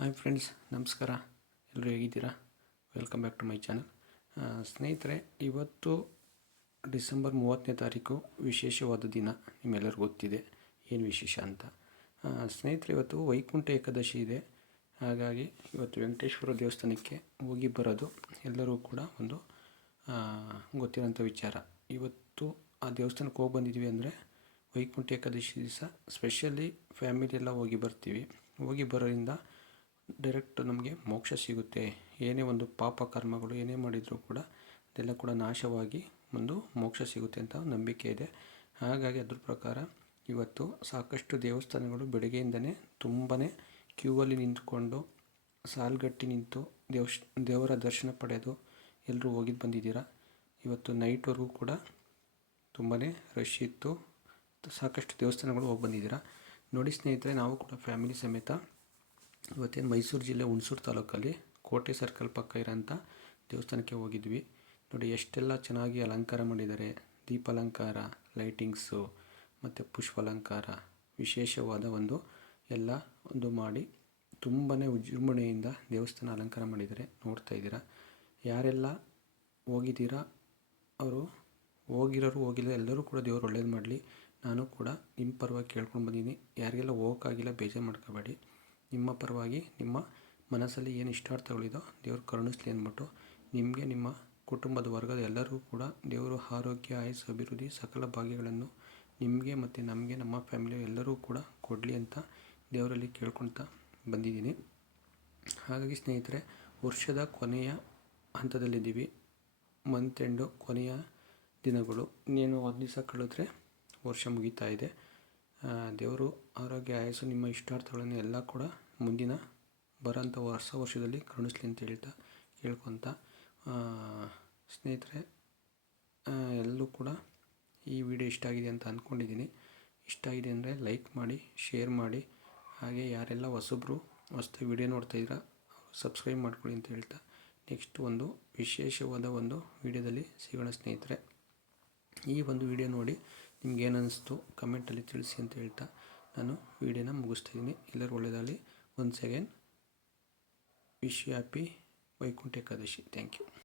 Hi friends, ನಮಸ್ಕಾರ. ಎಲ್ಲರೂ ಹೇಗಿದ್ದೀರಾ? Welcome back to my channel. ಸ್ನೇಹಿತರೆ, ಇವತ್ತು ಡಿಸೆಂಬರ್ 30ನೇ ತಾರೀಕು ವಿಶೇಷವಾದ ದಿನ. ನಿಮ್ಮೆಲ್ಲರಿಗೂ ಗೊತ್ತಿದೆ ಏನು ವಿಶೇಷ ಅಂತ. ಸ್ನೇಹಿತರೆ, ಇವತ್ತು ವೈಕುಂಠ ಏಕಾದಶಿ ಇದೆ. ಹಾಗಾಗಿ ಇವತ್ತು ವೆಂಕಟೇಶ್ವರ ದೇವಸ್ಥಾನಕ್ಕೆ ಹೋಗಿ ಬರೋದು ಎಲ್ಲರೂ ಕೂಡ ಒಂದು ಗೊತ್ತಿರೋಂಥ ವಿಚಾರ. ಇವತ್ತು ಆ ದೇವಸ್ಥಾನಕ್ಕೆ ಹೋಗಿ ಬಂದಿದ್ವಿ ಅಂದರೆ ವೈಕುಂಠ ಏಕಾದಶಿ ದಿವಸ ಸ್ಪೆಷಲಿ ಫ್ಯಾಮಿಲಿ ಎಲ್ಲ ಹೋಗಿ ಬರ್ತೀವಿ. ಹೋಗಿ ಬರೋದ್ರಿಂದ ಡೈರೆಕ್ಟ್ ನಮಗೆ ಮೋಕ್ಷ ಸಿಗುತ್ತೆ. ಏನೇ ಒಂದು ಪಾಪ ಕರ್ಮಗಳು ಏನೇ ಮಾಡಿದರೂ ಕೂಡ ಅದೆಲ್ಲ ಕೂಡ ನಾಶವಾಗಿ ಒಂದು ಮೋಕ್ಷ ಸಿಗುತ್ತೆ ಅಂತ ನಂಬಿಕೆ ಇದೆ. ಹಾಗಾಗಿ ಅದ್ರ ಪ್ರಕಾರ ಇವತ್ತು ಸಾಕಷ್ಟು ದೇವಸ್ಥಾನಗಳು ಬೆಳಗ್ಗೆಯಿಂದನೇ ತುಂಬಾ ಕ್ಯೂವಲ್ಲಿ ನಿಂತ್ಕೊಂಡು ಸಾಲುಗಟ್ಟಿ ನಿಂತು ದೇವರ ದರ್ಶನ ಪಡೆದು ಎಲ್ಲರೂ ಹೋಗಿದ್ದು ಬಂದಿದ್ದೀರಾ. ಇವತ್ತು ನೈಟ್ವರೆಗೂ ಕೂಡ ತುಂಬಾ ರಶ್ ಇತ್ತು. ಸಾಕಷ್ಟು ದೇವಸ್ಥಾನಗಳು ಹೋಗಿ ಬಂದಿದ್ದೀರಾ. ನೋಡಿ ಸ್ನೇಹಿತರೆ, ನಾವು ಕೂಡ ಫ್ಯಾಮಿಲಿ ಸಮೇತ ಇವತ್ತೇನು ಮೈಸೂರು ಜಿಲ್ಲೆ ಹುಣಸೂರು ತಾಲೂಕಲ್ಲಿ ಕೋಟೆ ಸರ್ಕಲ್ ಪಕ್ಕ ಇರೋಂಥ ದೇವಸ್ಥಾನಕ್ಕೆ ಹೋಗಿದ್ವಿ. ನೋಡಿ ಎಷ್ಟೆಲ್ಲ ಚೆನ್ನಾಗಿ ಅಲಂಕಾರ ಮಾಡಿದ್ದಾರೆ. ದೀಪ ಅಲಂಕಾರ, ಲೈಟಿಂಗ್ಸು ಮತ್ತು ಪುಷ್ಪಾಲಂಕಾರ ವಿಶೇಷವಾದ ಎಲ್ಲ ಮಾಡಿ ತುಂಬಾ ವಿಜೃಂಭಣೆಯಿಂದ ದೇವಸ್ಥಾನ ಅಲಂಕಾರ ಮಾಡಿದ್ದಾರೆ. ನೋಡ್ತಾ ಇದ್ದೀರಾ. ಯಾರೆಲ್ಲ ಹೋಗಿದ್ದೀರಾ ಅವರು ಹೋಗಿರೋರು ಹೋಗಿಲ್ಲ ಎಲ್ಲರೂ ಕೂಡ ದೇವರು ಒಳ್ಳೇದು ಮಾಡಲಿ. ನಾನು ಕೂಡ ನಿಮ್ಮ ಪರವಾಗಿ ಕೇಳ್ಕೊಂಡು ಬಂದಿದ್ದೀನಿ. ಯಾರಿಗೆಲ್ಲ ಹೋಗೋಕ್ಕಾಗಿಲ್ಲ ಬೇಜಾರು ಮಾಡ್ಕೋಬೇಡಿ. ನಿಮ್ಮ ಪರವಾಗಿ ನಿಮ್ಮ ಮನಸ್ಸಲ್ಲಿ ಏನು ಇಷ್ಟಾರ್ಥಗಳಿದೋ ದೇವರು ಕರುಣಿಸ್ಲಿ ಅಂದ್ಬಿಟ್ಟು ನಿಮಗೆ ನಿಮ್ಮ ಕುಟುಂಬದ ವರ್ಗದ ಎಲ್ಲರಿಗೂ ಕೂಡ ದೇವರು ಆರೋಗ್ಯ, ಆಯುಸ್ಸು, ಅಭಿವೃದ್ಧಿ ಸಕಲ ಭಾಗ್ಯಗಳನ್ನು ನಿಮಗೆ ಮತ್ತು ನಮಗೆ ನಮ್ಮ ಫ್ಯಾಮಿಲಿ ಎಲ್ಲರೂ ಕೂಡ ಕೊಡಲಿ ಅಂತ ದೇವರಲ್ಲಿ ಕೇಳ್ಕೊಳ್ತಾ ಬಂದಿದ್ದೀನಿ. ಹಾಗಾಗಿ ಸ್ನೇಹಿತರೆ, ವರ್ಷದ ಕೊನೆಯ ಹಂತದಲ್ಲಿದ್ದೀವಿ. ಮಂತ್ ಎಂಡು ಕೊನೆಯ ದಿನಗಳು. ಇನ್ನೇನು ಒಂದು ದಿವಸ ಕಳೆದ್ರೆ ವರ್ಷ ಮುಗೀತಾ ಇದೆ. ದೇವರು ಆರೋಗ್ಯ, ಆಯಸ್ಸು, ನಿಮ್ಮ ಇಷ್ಟಾರ್ಥಗಳನ್ನು ಎಲ್ಲ ಕೂಡ ಮುಂದಿನ ಬರೋಂಥ ವರ್ಷದಲ್ಲಿ ಕರುಣಿಸ್ಲಿ ಅಂತ ಕೇಳ್ಕೊತ ಸ್ನೇಹಿತರೆ, ಎಲ್ಲೂ ಕೂಡ ಈ ವಿಡಿಯೋ ಇಷ್ಟ ಆಗಿದೆ ಅಂತ ಅಂದ್ಕೊಂಡಿದ್ದೀನಿ. ಇಷ್ಟ ಆಗಿದೆ ಅಂದರೆ ಲೈಕ್ ಮಾಡಿ, ಶೇರ್ ಮಾಡಿ. ಹಾಗೆ ಯಾರೆಲ್ಲ ಹೊಸದಾಗಿ ವಿಡಿಯೋ ನೋಡ್ತಾಯಿದ್ದೀರಾ ಸಬ್ಸ್ಕ್ರೈಬ್ ಮಾಡ್ಕೊಳ್ಳಿ ಅಂತ ಹೇಳ್ತಾ ನೆಕ್ಸ್ಟ್ ಒಂದು ವಿಶೇಷವಾದ ವಿಡಿಯೋದಲ್ಲಿ ಸಿಗೋಣ ಸ್ನೇಹಿತರೆ. ಈ ವಿಡಿಯೋ ನೋಡಿ ನಿಮ್ಗೇನು ಅನ್ನಿಸ್ತು ಕಮೆಂಟಲ್ಲಿ ತಿಳಿಸಿ ಅಂತ ಹೇಳ್ತಾ ನಾನು ವಿಡಿಯೋನ ಮುಗಿಸ್ತಾಯಿದ್ದೀನಿ. ಎಲ್ಲರೂ ಒಳ್ಳೆಯದಾಗಲಿ. Once again wish you happy Vaikuntha Ekadashi. Thank you.